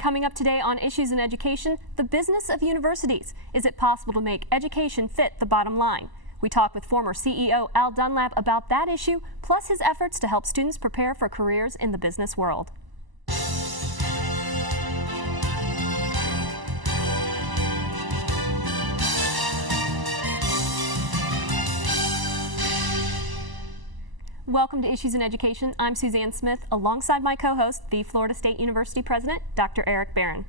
Coming up today on Issues in Education, the business of universities. Is it possible to make education fit the bottom line? We talk with former CEO Al Dunlap about that issue, plus his efforts to help students prepare for careers in the business world. Welcome to Issues in Education. I'm Suzanne Smith, alongside my co-host, the Florida State University President, Dr. Eric Barron.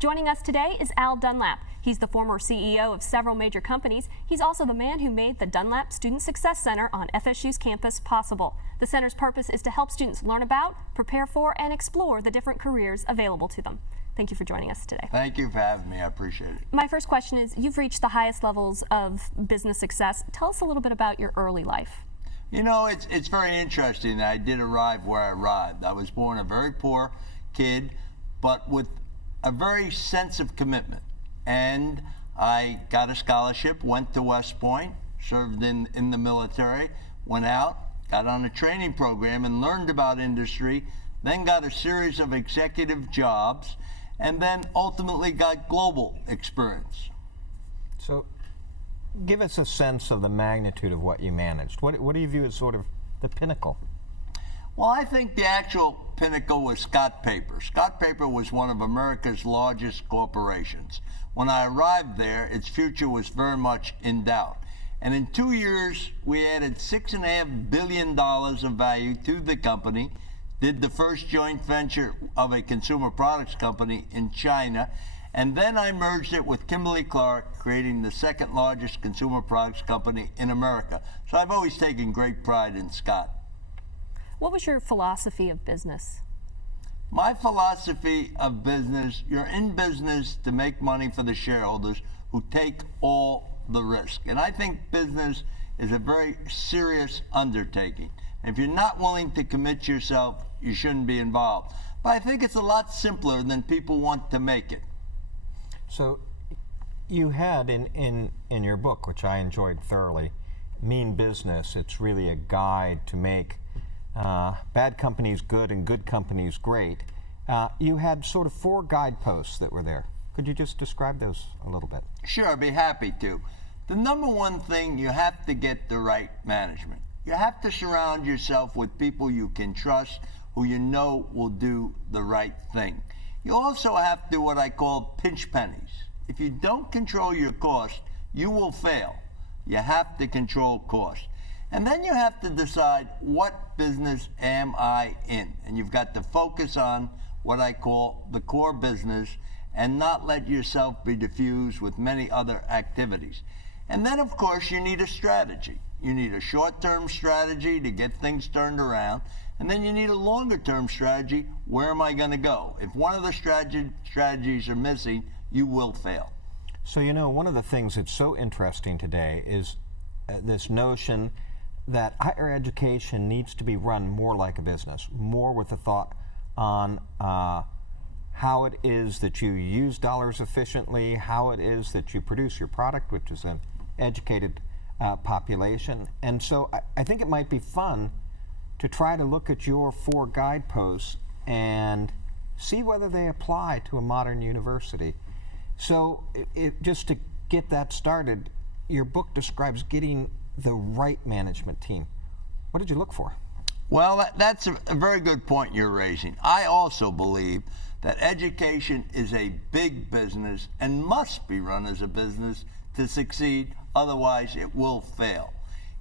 Joining us today is Al Dunlap. He's the former CEO of several major companies. He's also the man who made the Dunlap Student Success Center on FSU's campus possible. The center's purpose is to help students learn about, prepare for, and explore the different careers available to them. Thank you for joining us today. Thank you for having me. I appreciate it. My first question is, you've reached the highest levels of business success. Tell us a little bit about your early life. You know, it's very interesting that I did arrive where I arrived. I was born a very poor kid, but with a very sense of commitment. And I got a scholarship, went to West Point, served in the military, went out, got on a training program and learned about industry, then got a series of executive jobs, and then ultimately got global experience. So, give us a sense of the magnitude of what you managed. What do you view as sort of the pinnacle? Well, I think the actual pinnacle was Scott Paper. Scott Paper was one of America's largest corporations. When I arrived there, its future was very much in doubt. And in 2 years, we added $6.5 billion of value to the company, did the first joint venture of a consumer products company in China, and then I merged it with Kimberly-Clark, creating the second largest consumer products company in America. So I've always taken great pride in Scott. What was your philosophy of business? My philosophy of business, you're in business to make money for the shareholders who take all the risk. And I think business is a very serious undertaking. And if you're not willing to commit yourself, you shouldn't be involved. But I think it's a lot simpler than people want to make it. So you had in your book, which I enjoyed thoroughly, Mean Business. It's really a guide to make bad companies good and good companies great. You had sort of 4 guideposts that were there. Could you just describe those a little bit? Sure, I'd be happy to. The number one thing, you have to get the right management. You have to surround yourself with people you can trust, who you know will do the right thing. You also have to what I call pinch pennies. If you don't control your cost, you will fail. You have to control cost. And then you have to decide, what business am I in? And you've got to focus on what I call the core business and not let yourself be diffused with many other activities. And then, of course, you need a strategy. You need a short-term strategy to get things turned around. And then you need a longer-term strategy. Where am I going to go? If one of the strategies are missing, you will fail. So, you know, one of the things that's so interesting today is this notion that higher education needs to be run more like a business, more with a thought on how it is that you use dollars efficiently, how it is that you produce your product, which is an educated population. And so I think it might be fun to try to look at your 4 guideposts and see whether they apply to a modern university. So just to get that started, your book describes getting the right management team. What did you look for? Well, that's a very good point you're raising. I also believe that education is a big business and must be run as a business to succeed, otherwise it will fail.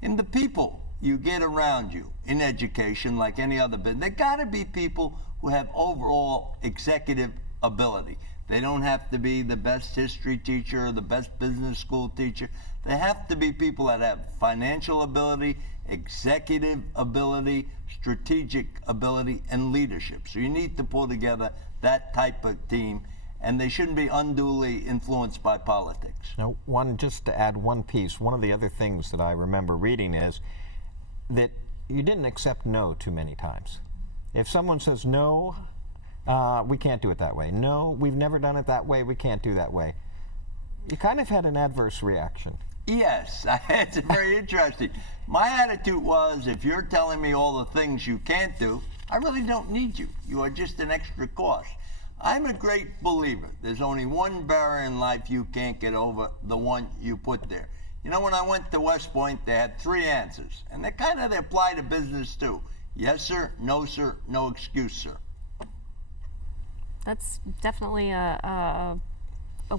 In the people you get around you in education, like any other business, there got to be people who have overall executive ability. They don't have to be the best history teacher or the best business school teacher. They have to be people that have financial ability, executive ability, strategic ability, and leadership. So you need to pull together that type of team, and they shouldn't be unduly influenced by politics. Now, just to add one piece, one of the other things that I remember reading is that you didn't accept no too many times. If someone says, no, we can't do it that way. No, we've never done it that way. We can't do that way. You kind of had an adverse reaction. Yes, it's very interesting. My attitude was, if you're telling me all the things you can't do, I really don't need you. You are just an extra cost. I'm a great believer. There's only one barrier in life you can't get over, the one you put there. You know, when I went to West Point, they had 3 answers, and they apply to business too. Yes, sir, no, excuse, sir. That's definitely a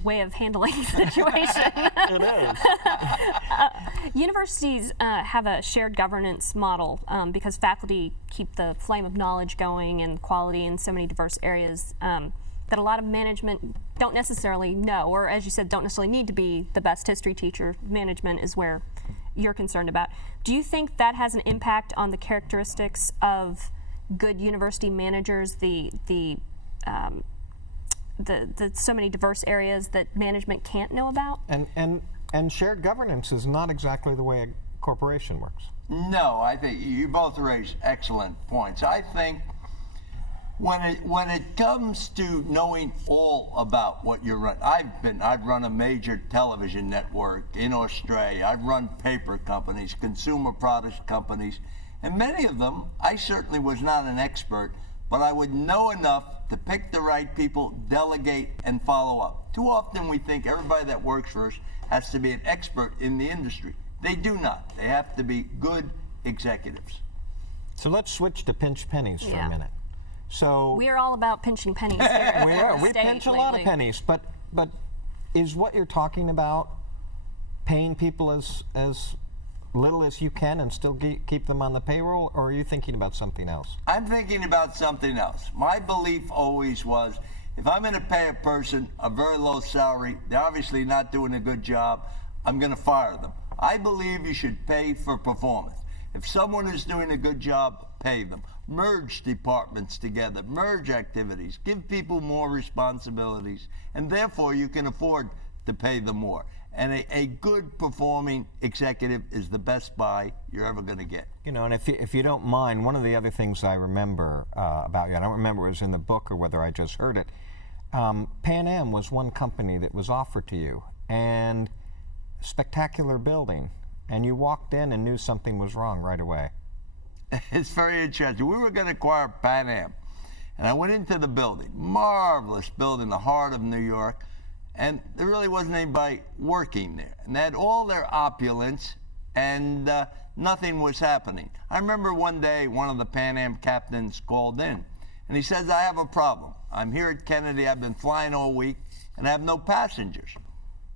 way of handling the situation. It is. Universities have a shared governance model because faculty keep the flame of knowledge going and quality in so many diverse areas that a lot of management don't necessarily know, or as you said, don't necessarily need to be the best history teacher. Management is where you're concerned about. Do you think that has an impact on the characteristics of good university managers, the so many diverse areas that management can't know about? And shared governance is not exactly the way a corporation works. No, I think you both raise excellent points. I think when it comes to knowing all about what you're running, I've run a major television network in Australia. I've run paper companies, consumer products companies, and many of them I certainly was not an expert, but I would know enough to pick the right people, delegate, and follow up. Too often we think everybody that works for us has to be an expert in the industry. They do not. They have to be good executives. So let's switch to pinch pennies for a minute. So we're all about pinching pennies here. we pinch a lot of pennies, but is what you're talking about paying people as little as you can and still keep them on the payroll, or are you thinking about something else? I'm thinking about something else. My belief always was, if I'm going to pay a person a very low salary, they're obviously not doing a good job, I'm going to fire them. I believe you should pay for performance. If someone is doing a good job, pay them. Merge departments together, merge activities, give people more responsibilities, and therefore you can afford to pay them more. And a good performing executive is the best buy you're ever going to get. You know, and if you don't mind, one of the other things I remember about you, I don't remember it was in the book or whether I just heard it, Pan Am was one company that was offered to you, and spectacular building, and you walked in and knew something was wrong right away. It's very interesting. We were going to acquire Pan Am, and I went into the building, marvelous building, the heart of New York, and there really wasn't anybody working there. And they had all their opulence, and nothing was happening. I remember one day one of the Pan Am captains called in, and he says, I have a problem. I'm here at Kennedy, I've been flying all week, and I have no passengers.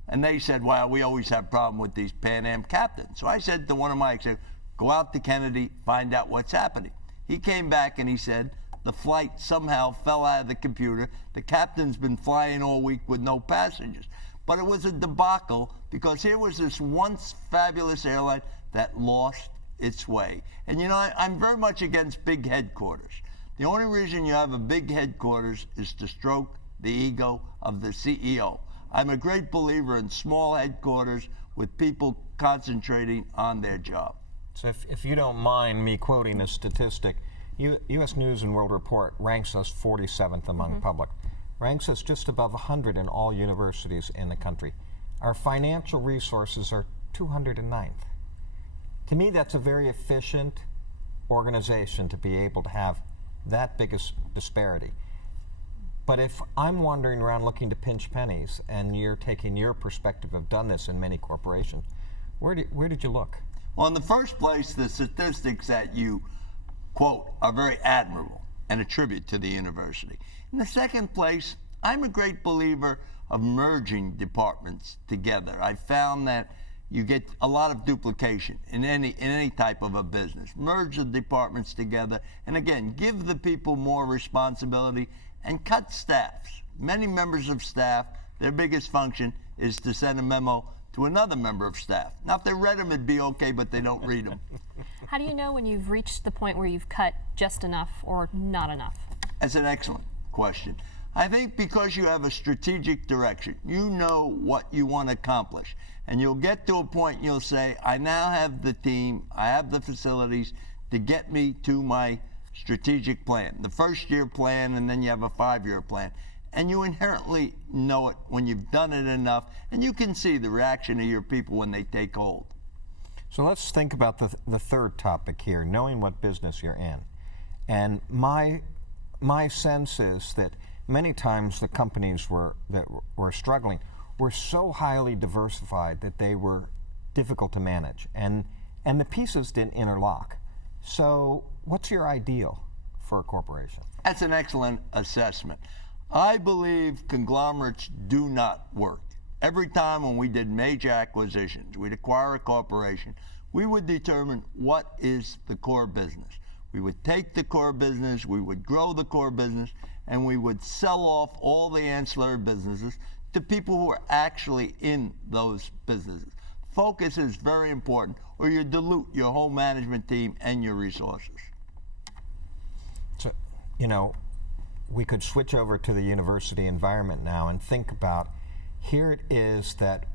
And they said, well, we always have a problem with these Pan Am captains. So I said to one of my executives, go out to Kennedy, find out what's happening. He came back and he said, the flight somehow fell out of the computer. The captain's been flying all week with no passengers. But it was a debacle because here was this once fabulous airline that lost its way. And you know, I'm very much against big headquarters. The only reason you have a big headquarters is to stroke the ego of the CEO. I'm a great believer in small headquarters with people concentrating on their job. So if you don't mind me quoting a statistic, U.S. News and World Report ranks us 47th among public, ranks us just above 100 in all universities in the country. Our financial resources are 209th. To me, that's a very efficient organization to be able to have that biggest disparity. But if I'm wandering around looking to pinch pennies and you're taking your perspective, have done this in many corporations, where did you look? Well, in the first place, the statistics that you quote are very admirable and a tribute to the university. In the second place, I'm a great believer of merging departments together. I found that you get a lot of duplication in any type of a business. Merge the departments together, and again, give the people more responsibility and cut staffs. Many members of staff, their biggest function is to send a memo to another member of staff. Now, if they read them, it'd be okay, but they don't read them. How do you know when you've reached the point where you've cut just enough or not enough? That's an excellent question. I think because you have a strategic direction, you know what you want to accomplish. And you'll get to a point and you'll say, I now have the team, I have the facilities to get me to my strategic plan, the first-year plan, and then you have a 5-year plan. And you inherently know it when you've done it enough, and you can see the reaction of your people when they take hold. So let's think about the third topic here, knowing what business you're in. And my sense is that many times the companies that were struggling were so highly diversified that they were difficult to manage, and the pieces didn't interlock. So what's your ideal for a corporation? That's an excellent assessment. I believe conglomerates do not work. Every time when we did major acquisitions, we'd acquire a corporation, we would determine what is the core business. We would take the core business, we would grow the core business, and we would sell off all the ancillary businesses to people who are actually in those businesses. Focus is very important, or you dilute your whole management team and your resources. So, we could switch over to the university environment now and think about, here it is that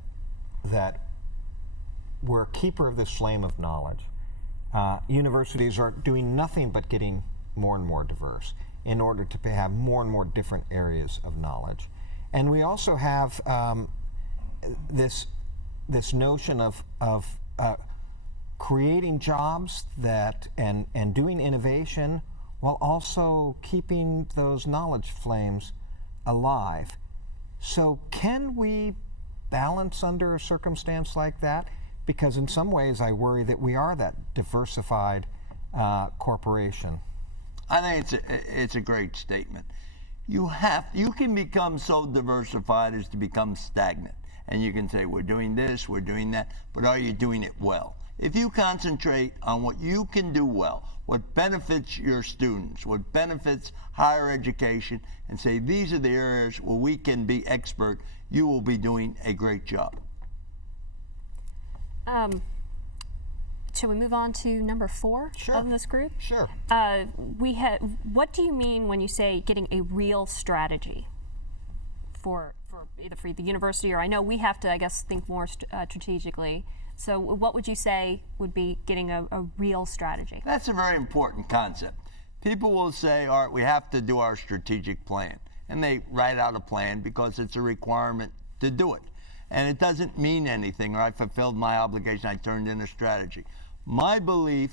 we're a keeper of this flame of knowledge. Universities are doing nothing but getting more and more diverse in order to have more and more different areas of knowledge. And we also have this notion of creating jobs and doing innovation while also keeping those knowledge flames alive. So can we balance under a circumstance like that? Because in some ways I worry that we are that diversified corporation. I think it's a great statement. You can become so diversified as to become stagnant. And you can say, we're doing this, we're doing that, but are you doing it well? If you concentrate on what you can do well, what benefits your students, what benefits higher education, and say these are the areas where we can be expert, you will be doing a great job. Shall we move on to number 4 Sure. of this group? Sure. What do you mean when you say getting a real strategy for either for the university, or I know we have to, I guess, think more strategically. So what would you say would be getting a real strategy? That's a very important concept. People will say, all right, we have to do our strategic plan. And they write out a plan because it's a requirement to do it. And it doesn't mean anything, or I fulfilled my obligation, I turned in a strategy. My belief,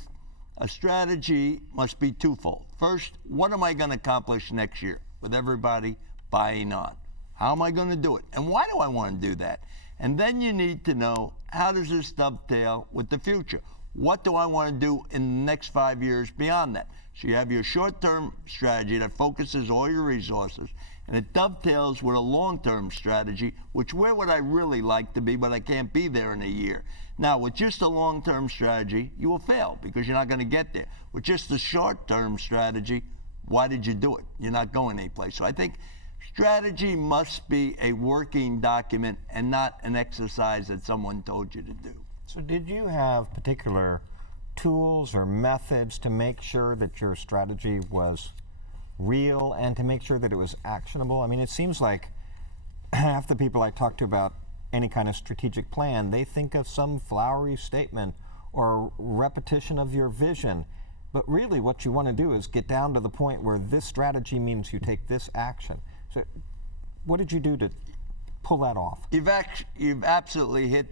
a strategy must be twofold. First, what am I going to accomplish next year with everybody buying on? How am I going to do it? And why do I want to do that? And then you need to know, how does this dovetail with the future? What do I want to do in the next 5 years beyond that? So you have your short-term strategy that focuses all your resources, and it dovetails with a long-term strategy, which where would I really like to be, but I can't be there in a year. Now, with just a long-term strategy, you will fail because you're not going to get there. With just a short-term strategy, why did you do it? You're not going anyplace. So I think strategy must be a working document and not an exercise that someone told you to do. So did you have particular tools or methods to make sure that your strategy was real and to make sure that it was actionable? I mean, it seems like half the people I talk to about any kind of strategic plan, they think of some flowery statement or repetition of your vision. But really what you want to do is get down to the point where this strategy means you take this action. So what did you do to pull that off? You've absolutely hit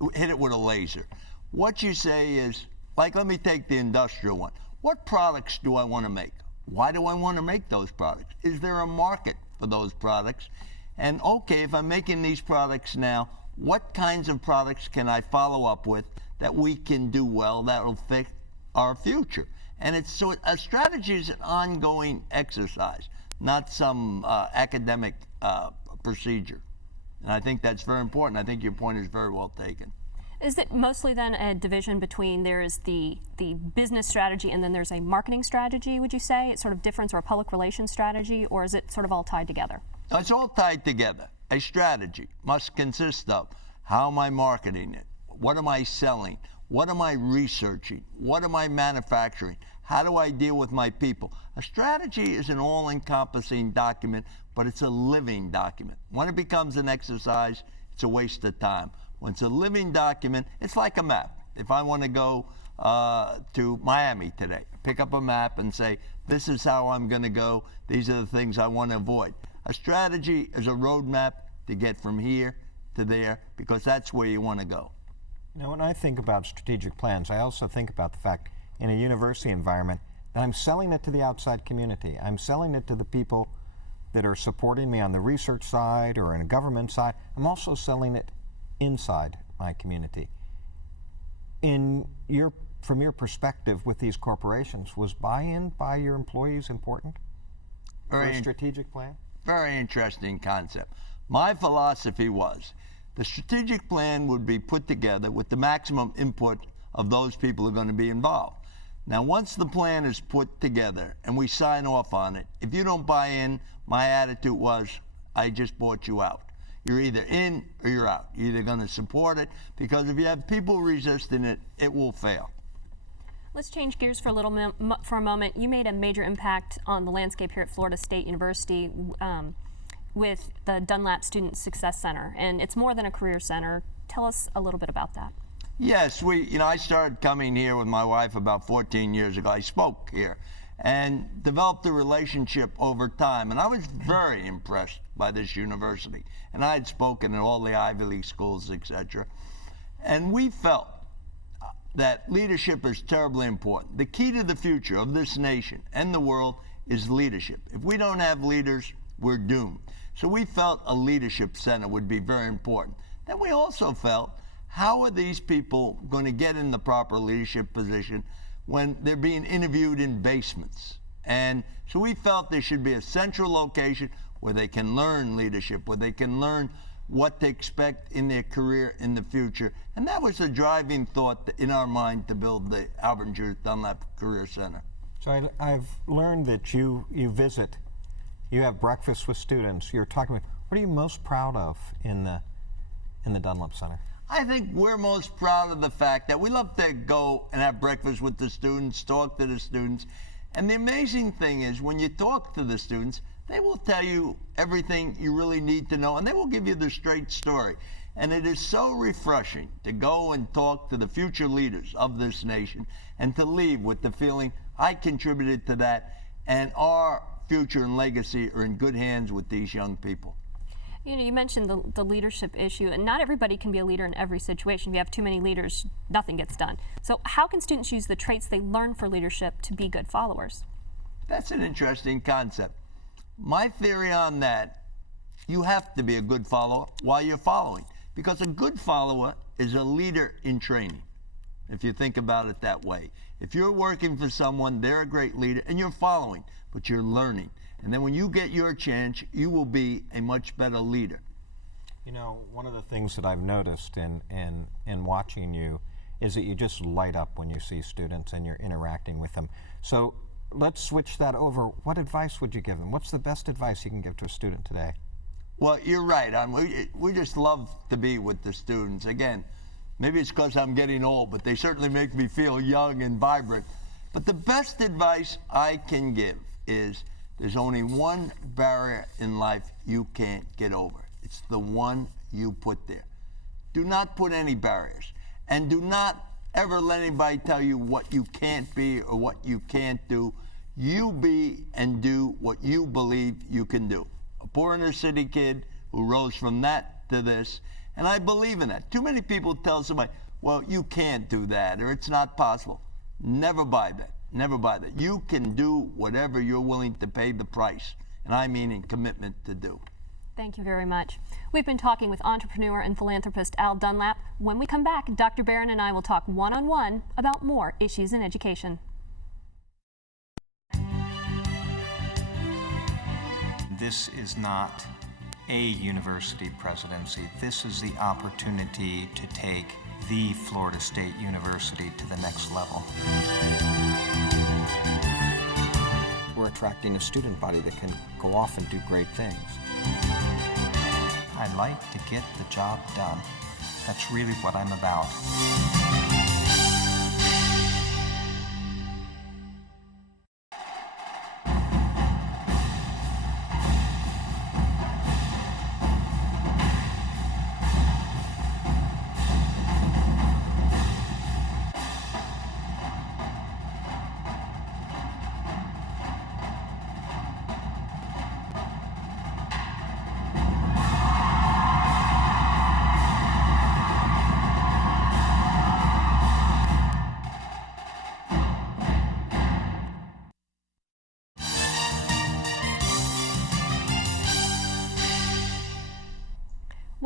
it with a laser. What you say is, like, let me take the industrial one. What products do I want to make? Why do I want to make those products? Is there a market for those products? And okay, if I'm making these products now, what kinds of products can I follow up with that we can do well that will fit our future? And a strategy is an ongoing exercise, not some academic procedure. And I think that's very important. I think your point is very well taken. Is it mostly then a division between there is the business strategy and then there's a marketing strategy, would you say? It's sort of different, or a public relations strategy, or is it sort of all tied together? No, it's all tied together. A strategy must consist of, how am I marketing it? What am I selling? What am I researching? What am I manufacturing? How do I deal with my people? A strategy is an all-encompassing document, but it's a living document. When it becomes an exercise, it's a waste of time. When it's a living document, it's like a map. If I want to go to Miami today, pick up a map and say, this is how I'm going to go. These are the things I want to avoid. A strategy is a roadmap to get from here to there, because that's where you want to go. Now, when I think about strategic plans, I also think about the fact in a university environment that I'm selling it to the outside community. I'm selling it to the people that are supporting me on the research side or in a government side. I'm also selling it inside my community. From your perspective with these corporations, was buy-in by your employees important for a strategic plan? Very interesting concept. My philosophy was the strategic plan would be put together with the maximum input of those people who are going to be involved. Now, once the plan is put together and we sign off on it, if you don't buy in, my attitude was, I just bought you out. You're either in or you're out. You're either going to support it, because if you have people resisting it, it will fail. Let's change gears for a moment. You made a major impact on the landscape here at Florida State University with the Dunlap Student Success Center, and it's more than a career center. Tell us a little bit about that. Yes, I started coming here with my wife about 14 years ago. I spoke here and developed a relationship over time, and I was very impressed by this university. And I had spoken at all the Ivy League schools, etc. And we felt that leadership is terribly important. The key to the future of this nation and the world is leadership. If we don't have leaders, we're doomed. So we felt a leadership center would be very important. Then we also felt, how are these people going to get in the proper leadership position when they're being interviewed in basements? And so we felt there should be a central location where they can learn leadership, where they can learn what to expect in their career in the future. And that was the driving thought in our mind to build the Albert and Judith Dunlap Career Center. So I've learned that you visit, you have breakfast with students. You're talking about, what are you most proud of in the Dunlap Center? I think we're most proud of the fact that we love to go and have breakfast with the students, talk to the students. And the amazing thing is, when you talk to the students, they will tell you everything you really need to know, and they will give you the straight story. And it is so refreshing to go and talk to the future leaders of this nation and to leave with the feeling, I contributed to that, and our future and legacy are in good hands with these young people. You know, you mentioned the leadership issue, and not everybody can be a leader in every situation. If you have too many leaders, nothing gets done. So how can students use the traits they learn for leadership to be good followers? That's an interesting concept. My theory on that, you have to be a good follower while you're following, because a good follower is a leader in training, if you think about it that way. If you're working for someone, they're a great leader, and you're following, but you're learning. And then when you get your chance, you will be a much better leader. You know, one of the things that I've noticed in watching you is that you just light up when you see students and you're interacting with them. So let's switch that over. What advice would you give them? What's the best advice you can give to a student today? Well, you're right. We just love to be with the students. Again, maybe it's because I'm getting old, but they certainly make me feel young and vibrant. But the best advice I can give is, there's only one barrier in life you can't get over. It's the one you put there. Do not put any barriers. And do not ever let anybody tell you what you can't be or what you can't do. You be and do what you believe you can do. A poor inner city kid who rose from that to this, and I believe in that. Too many people tell somebody, well, you can't do that, or it's not possible. Never buy that. Never buy that. You can do whatever you're willing to pay the price, and I mean in commitment to do. Thank you very much. We've been talking with entrepreneur and philanthropist Al Dunlap. When we come back, Dr. Barron and I will talk one-on-one about more issues in education. This is not a university presidency. This is the opportunity to take the Florida State University to the next level. We're attracting a student body that can go off and do great things. I like to get the job done. That's really what I'm about.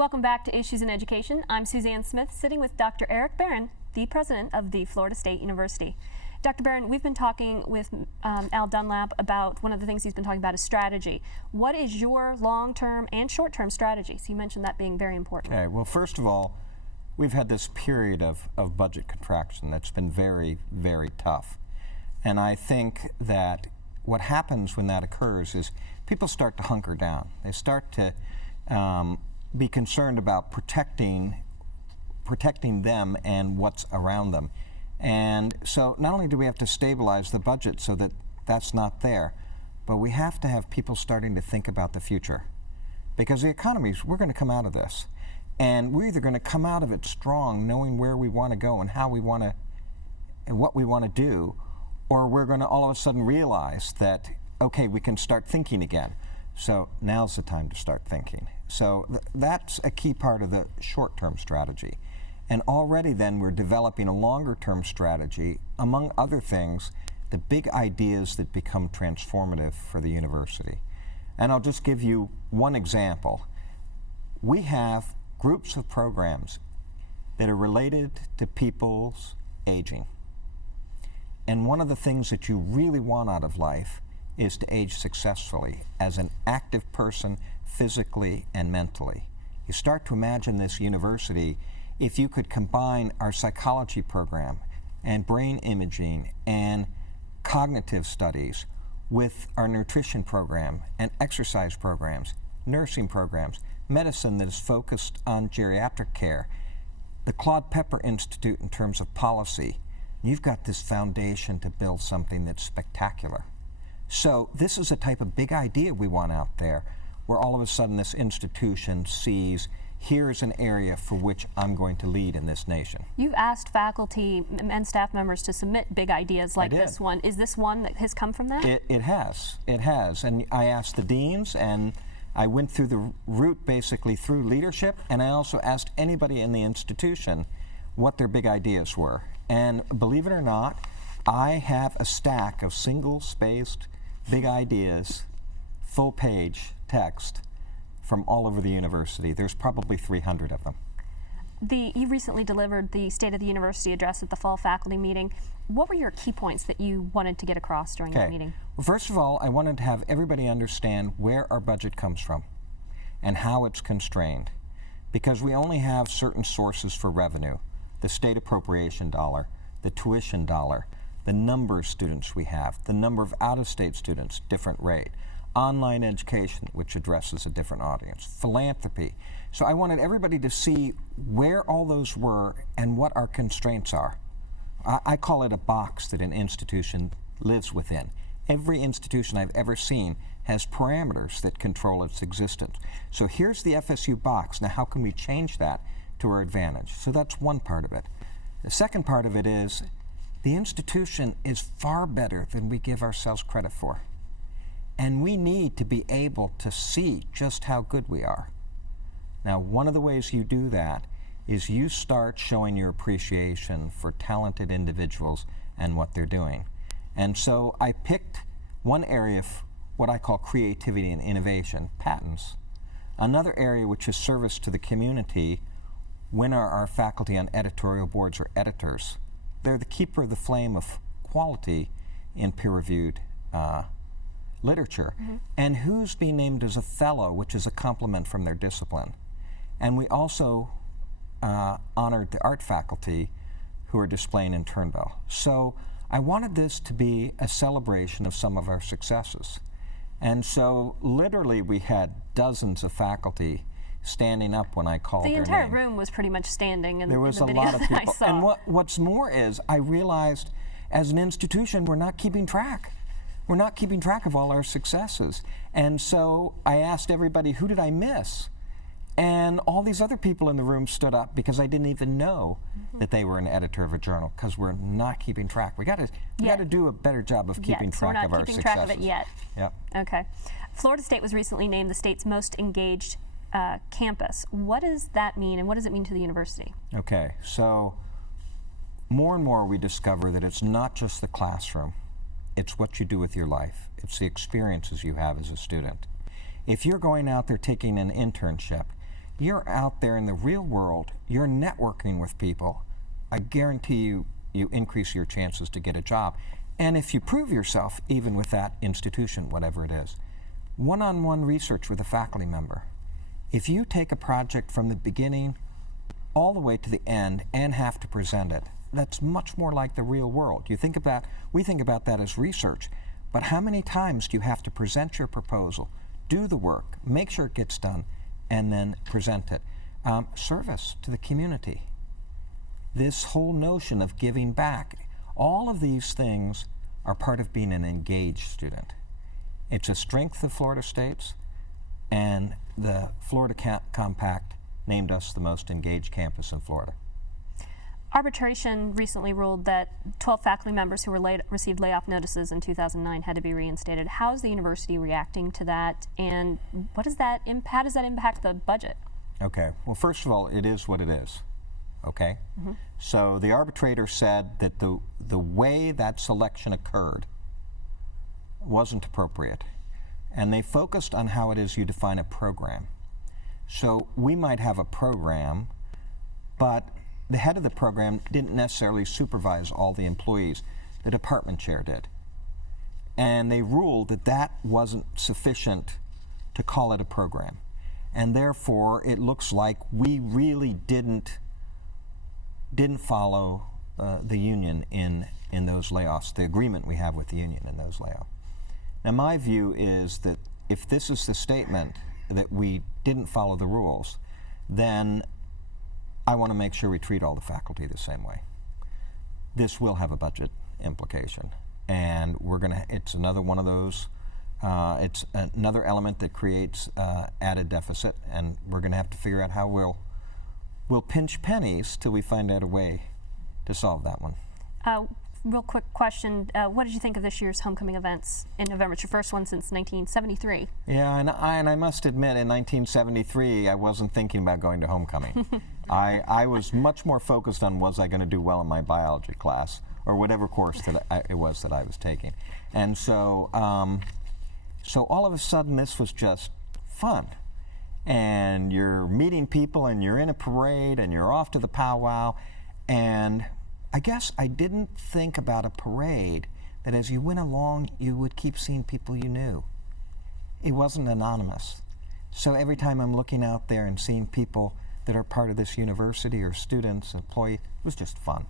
Welcome back to Issues in Education. I'm Suzanne Smith, sitting with Dr. Eric Barron, the president of the Florida State University. Dr. Barron, we've been talking with Al Dunlap about one of the things he's been talking about is strategy. What is your long-term and short-term strategies? You mentioned that being very important. Okay, well, first of all, we've had this period of budget contraction that's been very, very tough. And I think that what happens when that occurs is people start to hunker down. They start to be concerned about protecting them and what's around them. And so not only do we have to stabilize the budget so that that's not there, but we have to have people starting to think about the future. Because the economies, we're going to come out of this. And we're either going to come out of it strong, knowing where we want to go and how we want to, and what we want to do, or we're going to all of a sudden realize that, okay, we can start thinking again. So now's the time to start thinking. So that's a key part of the short-term strategy. And already then we're developing a longer-term strategy, among other things, the big ideas that become transformative for the university. And I'll just give you one example. We have groups of programs that are related to people's aging. And one of the things that you really want out of life is to age successfully as an active person, physically and mentally. You start to imagine this university, if you could combine our psychology program and brain imaging and cognitive studies with our nutrition program and exercise programs, nursing programs, medicine that is focused on geriatric care, the Claude Pepper Institute in terms of policy, you've got this foundation to build something that's spectacular. So this is a type of big idea we want out there, where all of a sudden this institution sees, here's an area for which I'm going to lead in this nation. You've asked faculty and staff members to submit big ideas like this one. Is this one that has come from that? It has. And I asked the deans, and I went through the route basically through leadership, and I also asked anybody in the institution what their big ideas were. And believe it or not, I have a stack of single-spaced big ideas, full-page text from all over the university. There's probably 300 of them. You recently delivered the State of the University address at the fall faculty meeting. What were your key points that you wanted to get across during that meeting? Well, first of all, I wanted to have everybody understand where our budget comes from and how it's constrained, because we only have certain sources for revenue: the state appropriation dollar, the tuition dollar, the number of students we have, the number of out-of-state students, different rate, online education, which addresses a different audience, philanthropy. So I wanted everybody to see where all those were and what our constraints are. I call it a box that an institution lives within. Every institution I've ever seen has parameters that control its existence. So here's the FSU box. Now how can we change that to our advantage? So that's one part of it. The second part of it is the institution is far better than we give ourselves credit for. And we need to be able to see just how good we are. Now, one of the ways you do that is you start showing your appreciation for talented individuals and what they're doing. And so I picked one area of what I call creativity and innovation, patents. Another area which is service to the community, when are our faculty on editorial boards or editors? They're the keeper of the flame of quality in peer-reviewed literature. Mm-hmm. And who's being named as a fellow, which is a compliment from their discipline. And we also honored the art faculty who are displaying in Turnbell. So I wanted this to be a celebration of some of our successes. And so literally we had dozens of faculty standing up when I called their name. The entire room was pretty much standing in the video that I saw. There was a lot of people. And what's more is I realized as an institution we're not keeping track. We're not keeping track of all our successes. And so I asked everybody, who did I miss? And all these other people in the room stood up because I didn't even know that they were an editor of a journal, because we're not keeping track. We got to do a better job of keeping track of our successes. We're not keeping track of it yet. Yep. Okay. Florida State was recently named the state's most engaged campus. What does that mean, and what does it mean to the university? Okay, so more and more we discover that it's not just the classroom. It's what you do with your life. It's the experiences you have as a student. If you're going out there taking an internship, you're out there in the real world, you're networking with people. I guarantee you increase your chances to get a job. And if you prove yourself, even with that institution, whatever it is, one-on-one research with a faculty member. If you take a project from the beginning all the way to the end and have to present it, that's much more like the real world. We think about that as research, but how many times do you have to present your proposal, do the work, make sure it gets done, and then present it? Service to the community. This whole notion of giving back, all of these things are part of being an engaged student. It's a strength of Florida State's, and the Florida Compact named us the most engaged campus in Florida. Arbitration recently ruled that 12 faculty members who received layoff notices in 2009 had to be reinstated. How is the university reacting to that, and how does that impact the budget? Okay, well, first of all, it is what it is, okay? Mm-hmm. So the arbitrator said that the way that selection occurred wasn't appropriate, and they focused on how it is you define a program. So we might have a program, but the head of the program didn't necessarily supervise all the employees. The department chair did. And they ruled that that wasn't sufficient to call it a program. And therefore, it looks like we really didn't follow the union in those layoffs, the agreement we have with the union in those layoffs. Now, my view is that if this is the statement that we didn't follow the rules, then I want to make sure we treat all the faculty the same way. This will have a budget implication, and it's another one of those, it's another element that creates added deficit, and we're going to have to figure out how we'll pinch pennies till we find out a way to solve that one. Real quick question, what did you think of this year's homecoming events in November? It's your first one since 1973. Yeah, and I must admit, in 1973, I wasn't thinking about going to homecoming. I was much more focused on was I going to do well in my biology class, or whatever course it was that I was taking. And so all of a sudden, this was just fun. And you're meeting people, and you're in a parade, and you're off to the powwow, and I guess I didn't think about a parade that as you went along, you would keep seeing people you knew. It wasn't anonymous. So every time I'm looking out there and seeing people that are part of this university or students, employees, it was just fun.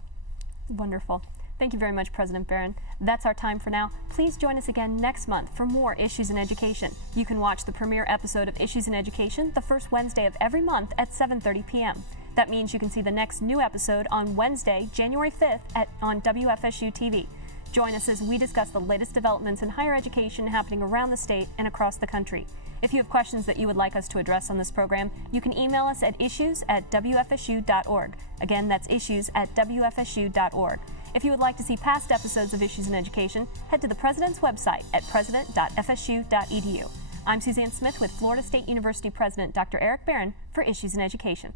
Wonderful. Thank you very much, President Barron. That's our time for now. Please join us again next month for more Issues in Education. You can watch the premiere episode of Issues in Education the first Wednesday of every month at 7:30 p.m. That means you can see the next new episode on Wednesday, January 5th on WFSU-TV. Join us as we discuss the latest developments in higher education happening around the state and across the country. If you have questions that you would like us to address on this program, you can email us at issues@wfsu.org. Again, that's issues@wfsu.org. If you would like to see past episodes of Issues in Education, head to the President's website at president.fsu.edu. I'm Suzanne Smith with Florida State University President Dr. Eric Barron for Issues in Education.